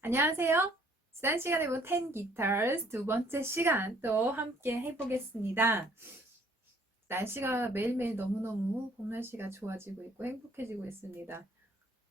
안녕하세요. 지난 시간에 본 10 Guitars 두 번째 시간 또 함께 해보겠습니다. 날씨가 매일매일 너무너무 봄 날씨가 좋아지고 있고 행복해지고 있습니다.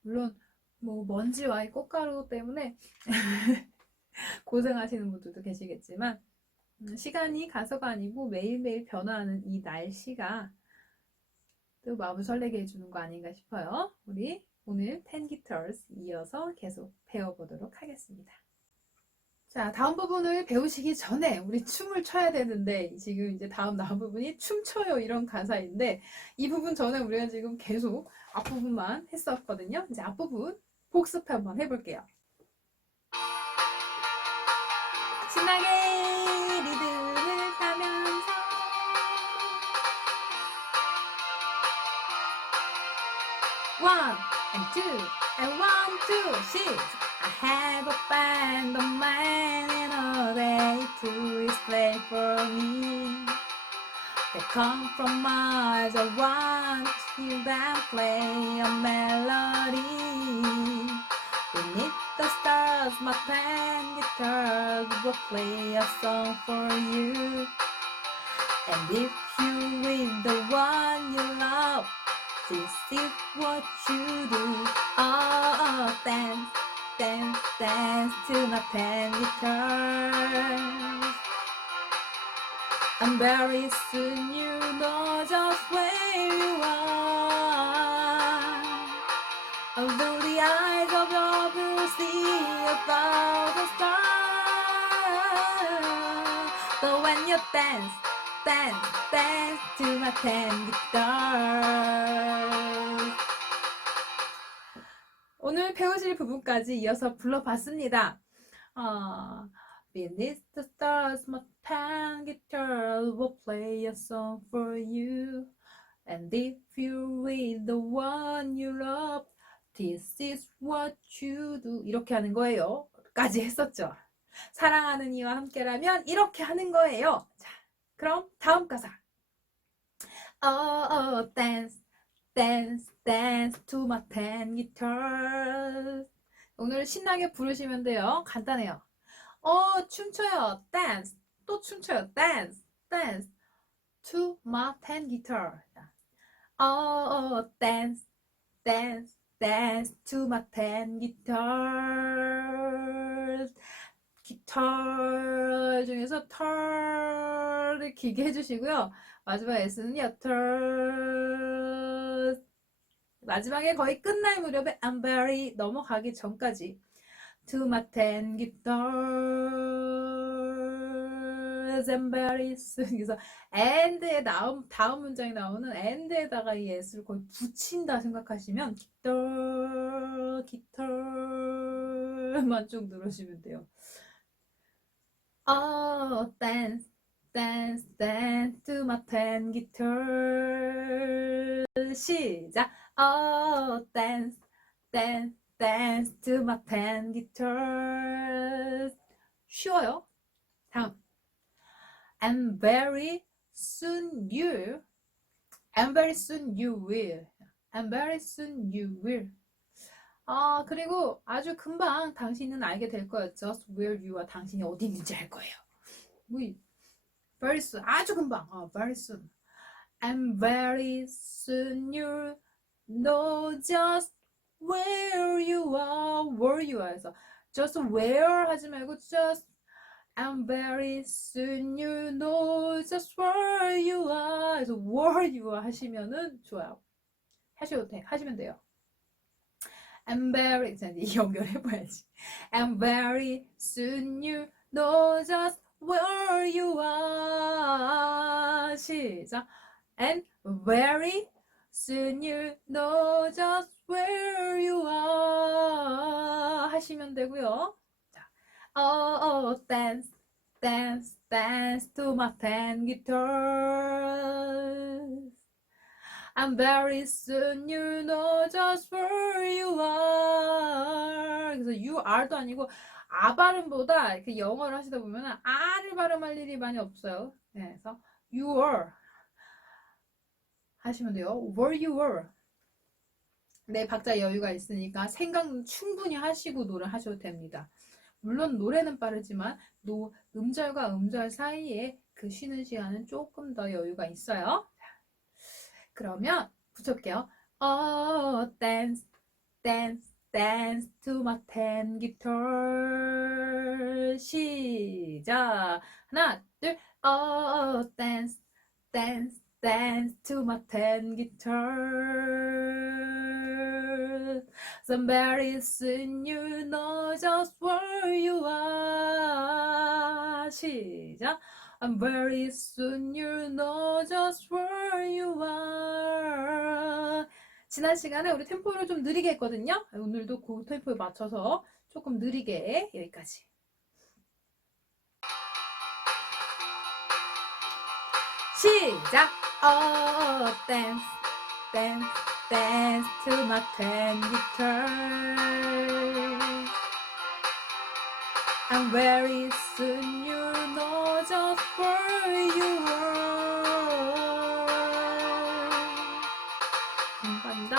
물론 뭐 먼지와 이 꽃가루 때문에 고생하시는 분들도 계시겠지만 음, 시간이 가서가 아니고 매일매일 변화하는 이 날씨가 또 마음을 설레게 해주는 거 아닌가 싶어요. 우리 오늘 10 Guitars 이어서 계속 배워보도록 하겠습니다. 자, 다음 부분을 배우시기 전에 우리 춤을 춰야 되는데 지금 이제 다음 나온 부분이 춤춰요 이런 가사인데 이 부분 전에 우리가 지금 계속 앞부분만 했었거든요. 이제 앞부분 복습 한번 해볼게요. 신나게 리듬을 타면서 One and two and one two six. I have a band of mine and all they do is play for me. They come from miles. I want to hear them play a melody. Beneath the stars, my pen guitar will play a song for you. And if pen guitar. And very soon you know just where you are. Although the eyes of your blue see a thousand stars. But when you dance, dance, dance to my pen guitar. 오늘 배우실 부분까지 이어서 불러봤습니다. 어, Beneath the stars, my pen guitar will play a song for you. And if you're with the one you love, this is what you do. 이렇게 하는 거예요. 까지 했었죠. 사랑하는 이와 함께라면 이렇게 하는 거예요. 자, 그럼 다음 가사. Oh, oh, dance, dance, dance to my ten guitars. 오늘 신나게 부르시면 돼요. 간단해요. 어, 춤춰요. dance. 또 춤춰요. dance, dance to my ten guitar. 자, Oh, oh, dance, dance, dance to my ten guitars. 기타 중에서 털을 길게 해주시고요. 마지막 S는요, 털. 마지막에 거의 끝날 무렵에 very 넘어가기 전까지 I'm very soon 그래서 and에 다음 다음 문장에 나오는 and에다가 이 s를 거의 붙인다 생각하시면 기타 기타만 쭉 누르시면 돼요. Oh, dance, dance to my ten guitars. 시작. Oh, dance, dance, dance to my ten guitars. 쉬워요. 다음. And very soon you, and very soon you will, and very soon you will. 아, 그리고 아주 금방 당신은 알게 될 거예요. Just where you와 당신이 어디 있는지 알 거예요. We, very soon. 아주 금방. 어, very soon. And very soon you know just where you are. Where you are. 해서 just where 하지 말고 just And very soon you know just where you are. 그래서 where you are 하시면은 좋아요. 하셔도 돼. 하시면 돼요. And very 자 이제 연결해봐야지. And very soon you know just where you are. 시작. And very soon you know just where you are. 하시면 되고요. 자, oh, oh, dance, dance, dance to my ten guitars. And very soon you know just where you are. 그래서 you are도 아니고 아 발음보다 이렇게 영어를 하시다 보면 아를 발음할 일이 많이 없어요. 네, 그래서 you are 하시면 돼요. where you were. 내 박자 여유가 있으니까 생각 충분히 하시고 노래 하셔도 됩니다. 물론 노래는 빠르지만 노, 음절과 음절 사이에 그 쉬는 시간은 조금 더 여유가 있어요. 자, 그러면 붙여볼게요. Oh, dance, dance, dance to my ten guitar. 시작. 하나, 둘. Oh, dance, dance, dance to my ten guitar. So very soon you know just where you are. 시작. And very soon you know just where you are. 지난 시간에 우리 템포를 좀 느리게 했거든요. 오늘도 그 템포에 맞춰서 조금 느리게 여기까지. 시작! Oh, dance, dance, dance to my ten guitar. And very soon you know just where you are. 감사합니다.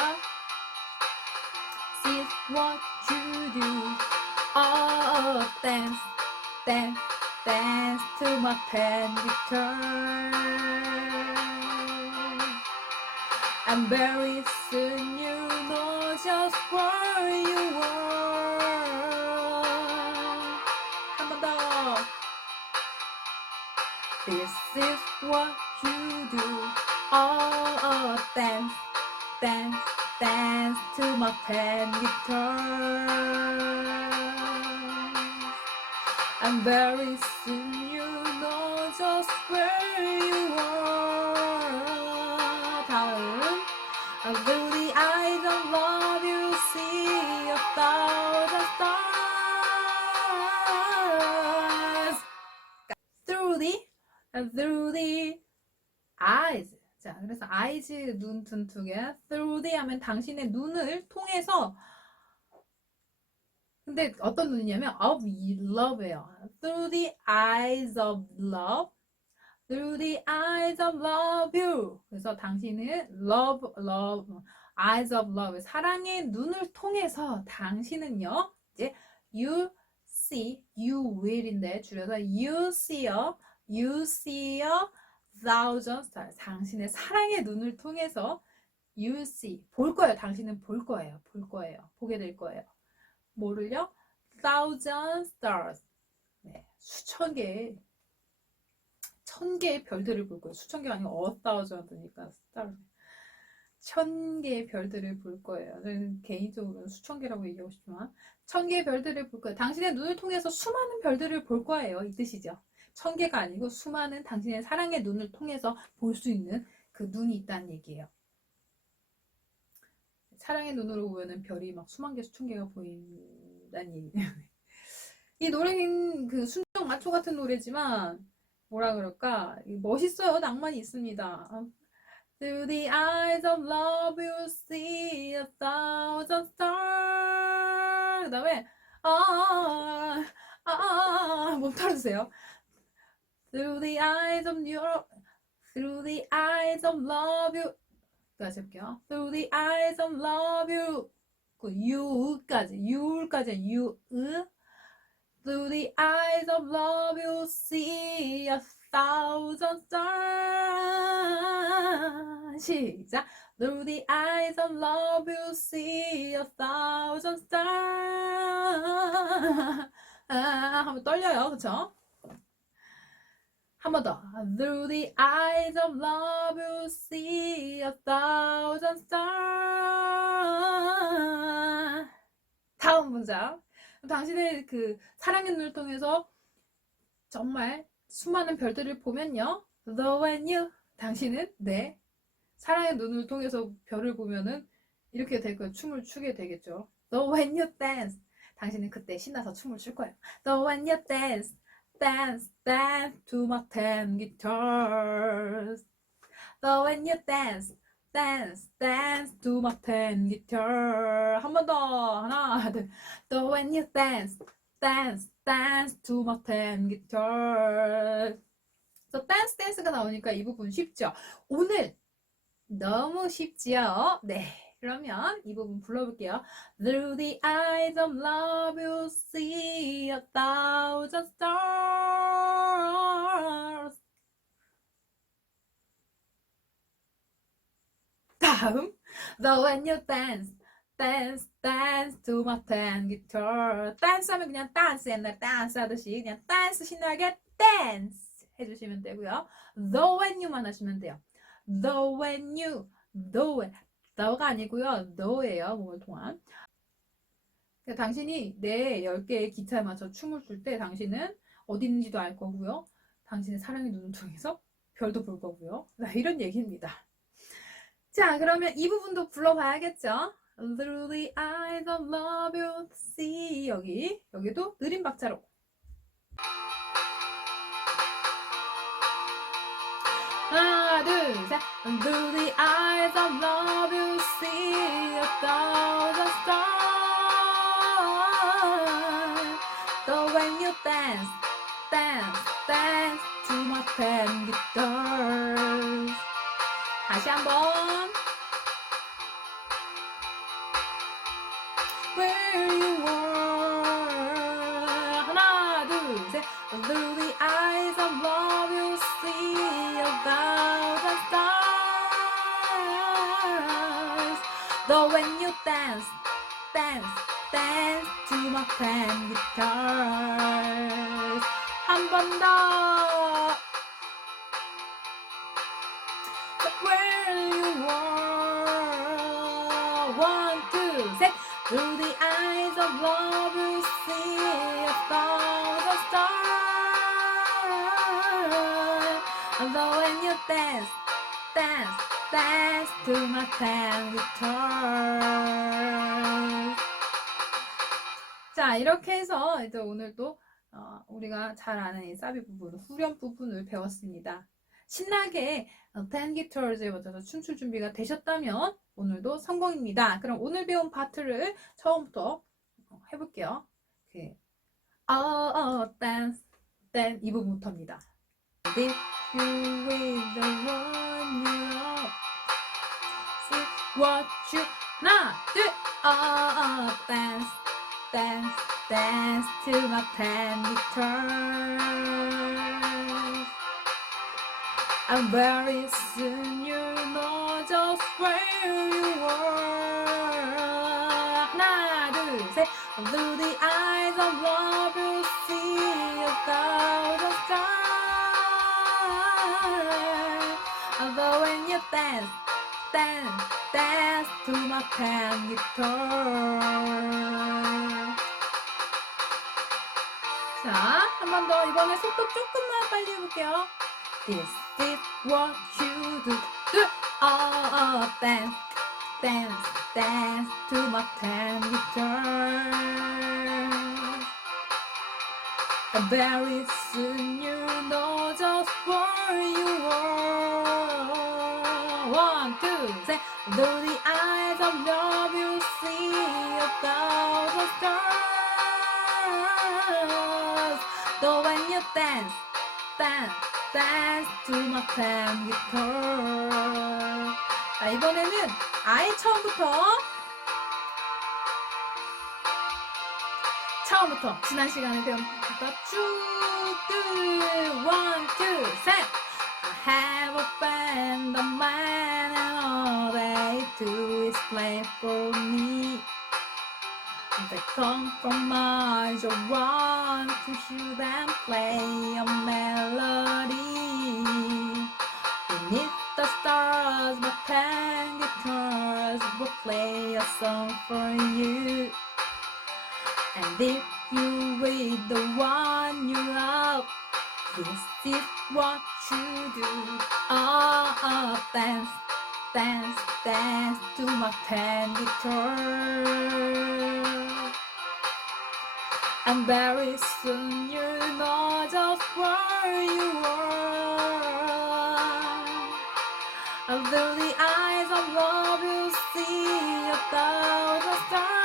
This is what you do. Oh, dance, dance, dance to my pen guitar. And very soon you know just where you are. Amanda, this is what you do. Oh, of dance, dance, dance to my pen guitar. And very soon through the eyes. 자, 그래서 eyes 눈 둔투게 through the 하면 당신의 눈을 통해서 근데 어떤 눈이냐면 of love예요. Through the eyes of love. Through the eyes of love you. 그래서 당신은 love, love, eyes of love. 사랑의 눈을 통해서 당신은요. 이제 you see, you will인데 줄여서 you see a, you see a thousand stars. 당신의 사랑의 눈을 통해서 you see, 볼 거예요. 당신은 볼 거예요. 볼 거예요. 보게 될 거예요. 뭐를요? thousand stars. 네, 수천 개의 천 개의 별들을 볼 거예요. 수천 개가 아니고 a thousand니까 stars. 천 개의 별들을 볼 거예요. 저는 개인적으로는 수천 개라고 얘기하고 싶지만 천 개의 별들을 볼 거예요. 당신의 눈을 통해서 수많은 별들을 볼 거예요. 이 뜻이죠. 천 개가 아니고 수많은 당신의 사랑의 눈을 통해서 볼 수 있는 그 눈이 있다는 얘기예요. 사랑의 눈으로 보면은 별이 막 수만 개, 수천 개가 보인다는 얘기예요. 이 노래는 그 순정 마초 같은 노래지만 뭐라 그럴까 멋있어요. 낭만이 있습니다. Through the eyes of love you see a thousand stars. 그 다음에 아, 아, 아, 몸 털어주세요. Through the eyes of your, through the eyes of love you. 다시 해볼게요. Through the eyes of love you. 그 you까지, you까지, you, 으. Through the eyes of love you see a thousand stars. 시작. Through the eyes of love you see a thousand stars. 아, 한번 떨려요. 그쵸? 한 번 더. Through the eyes of love you see a thousand stars. 다음 문장. 당신의 그 사랑의 눈을 통해서 정말 수많은 별들을 보면요. The when you 당신은 네 사랑의 눈을 통해서 별을 보면은 이렇게 될 거예요. 춤을 추게 되겠죠. The when you dance 당신은 그때 신나서 춤을 출 거예요. The when you dance dance dance to my ten guitars. The when you dance dance dance to my ten guitar. 한번 더 하나 둘. The when you dance dance dance to my ten guitar. 그래서 댄스 댄스가 나오니까 이 부분 쉽죠. 오늘 너무 쉽지요. 네. 그러면 이 부분 불러볼게요. Through the eyes of love you see a thousand stars. 다음 Though when you dance, dance, dance to my tan guitar. dance 하면 그냥 dance 옛날 dance 하듯이 그냥 dance 신나게 dance 해주시면 되고요. Though when you만 하시면 돼요. Though when you, though when, though가 아니고요. though예요. 몸을 통한. 그러니까 당신이 내 10개의 기타에 맞춰 춤을 출 때 당신은 어디 있는지도 알 거고요. 당신의 사랑의 눈을 통해서 별도 볼 거고요. 자, 이런 얘기입니다. 자, 그러면 이 부분도 불러봐야겠죠? Through the eyes of love you see 여기 여기도 느린 박자로 하나 둘 셋 Through the eyes of love you see a thousand stars Though when you dance, dance, dance to my pen guitars 다시 한번 Where you were 하나 둘셋 Through the eyes of love you see a thousand stars Though when you dance, dance, dance to my pen guitars 한 번 더 Dance, dance, dance to my tan guitar. 자, 이렇게 해서 이제 오늘도 어, 우리가 잘 아는 이 사비 부분, 후렴 부분을 배웠습니다. 신나게 텐 기터즈에 맞춰서 춤출 준비가 되셨다면 오늘도 성공입니다. 그럼 오늘 배운 파트를 처음부터 어, 해볼게요. 그, 어, 어, 댄스, 댄, 이 부분부터입니다. If you with the one you love. See what you not do. Oh, dance, dance, dance till my penny turns. And very soon you know just where you are. Now do see through the eyes of love, you see a thousand. Although when you dance, dance, dance to my pen guitar. 자, 한 번 더 이번에 속도 조금만 빨리 해볼게요. This is what you do. do. Oh, oh, dance, dance, dance to my ten guitars. And very soon you know Just where you are. One, two, three. Through the eyes of love you see a thousand stars. Though when you dance, dance, dance to my ten guitar. 자, 이번에는 아예 처음부터 처음부터 지난 시간에 부터 쭉 쭉 one I have a friend of mine and all they do is play for me. They come from miles around to hear them play a melody. Beneath the stars, my pen guitars will play a song for you. And if you with the one this is what you do. Oh, oh dance, dance, dance to my pen guitar. And very soon you know just where you are. Although the eyes of love you see a thousand stars.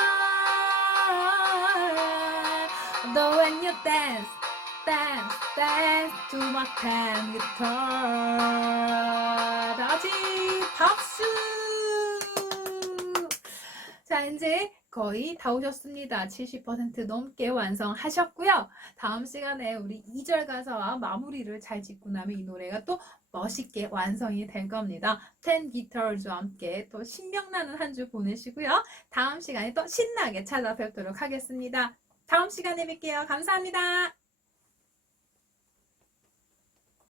Though when you dance, dance, dance to my pen guitar. 다 같이 박수! 자, 이제 거의 다 오셨습니다. 70% 넘게 완성하셨고요. 다음 시간에 우리 2절 가사와 마무리를 잘 짓고 나면 이 노래가 또 멋있게 완성이 될 겁니다. 텐 기타르즈와 함께 또 신명나는 한 주 보내시고요. 다음 시간에 또 신나게 찾아뵙도록 하겠습니다. 다음 시간에 뵐게요. 감사합니다.